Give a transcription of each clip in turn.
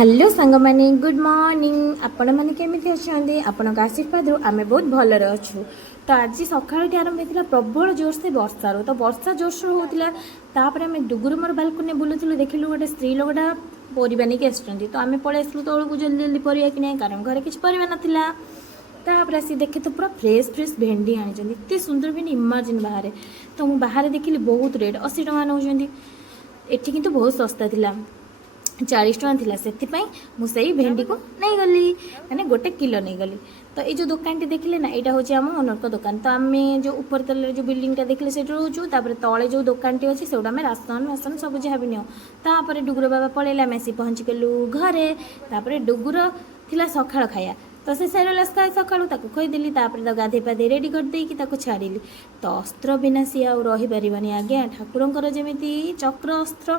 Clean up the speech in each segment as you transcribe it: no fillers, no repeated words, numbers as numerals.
Hello सांग माने good morning आपण माने केमिति अछंदी आपण आशीर्वाद आमे बहुत भलरे अछु। तो आज सकाळ आरंभ होता प्रबल जोर से वर्षा तो वर्षा जोरसोर होता तापर आम डुगुर मोर बालकनी बुलूलु देखिलु गोटे स्त्री लोकटा परिवा नहीं आसुँच तो आम पलि आसलु तौक जल्दी जल्दी परिया कि नहीं कारण घर किसी परिवा नाला तापर आसी देखे तो पूरा फ्रेश फ्रेश भेंडी आनी एत सुंदर भेंडी इमाजिन बाहर तो मुझे बाहर देखिली बहुत रेट 80 टका नौ एटी किंतु बहुत सस्ता थिला 40 टका थिला से मुझे भेंडी को नहीं गली मैंने गोटे किलो नहीं गली। तो ये जो दुकान टी देखिले ना यहाँ हूँ आम ओनर को दुकान तो आम जो ऊपर तले जो बिल्डिंग टा देखिले से रोचु तले जो दुकान टी अच्छी से आम राशन वासन सब जहाँ भी नियो तापर डुगुर बाबा पलैला आम आसी पहुँची गलु घरे तापर डुगुर थिला सकाळ खाया तो से सेरेलाक्स खाए सकाळू ताको खोईदेली तापर गाधे पाधे रेडी करदेकी छाड़ी तो अस्त्र बिना सी आ रही पारिबानी आज्ञा ठाकुरंकर जेमिति चक्र अस्त्र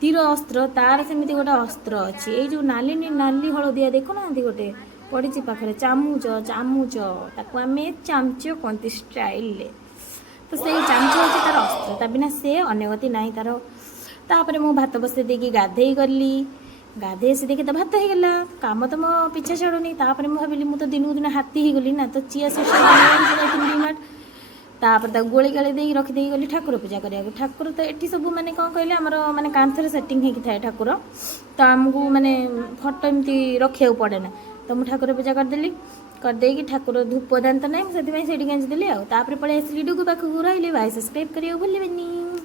तीर अस्त्र तार सेमती गोटे अस्त्र अच्छी ये जो नाली नाली हलदिया देखो ना गोटे पड़ी पाखे चामुच चामुच ताको आम चामच कहती स्टाइल तो से चामच अच्छे तार अस्त्र ता बिना से अन्य गति ना तार तापर मु भात बसई देकी गाधे गली गाधे से देखे तो भात हो गला काम तो मो पीछा छाड़ूनी तापर मुझे भाविली मुझे दिन को दिन हाथी हो गली ना तो चिया सीड तापर गोली गाली दे रखीदे गली ठाकुर पूजा करा ठाकुर तो ये सब माने कौन कहले आमर माने कांथर सेटिंग होगी थाए ठाकुर तो आमको माने फोटो एमती रखा पड़े ना तो मुझे ठाकुर पूजा करदेली करदेकी ठाकुर धूप दान तो ना से गेंजी देली आउे पलि आसली डुगु पाखक रही भाई सब्सक्राइब करिए भूल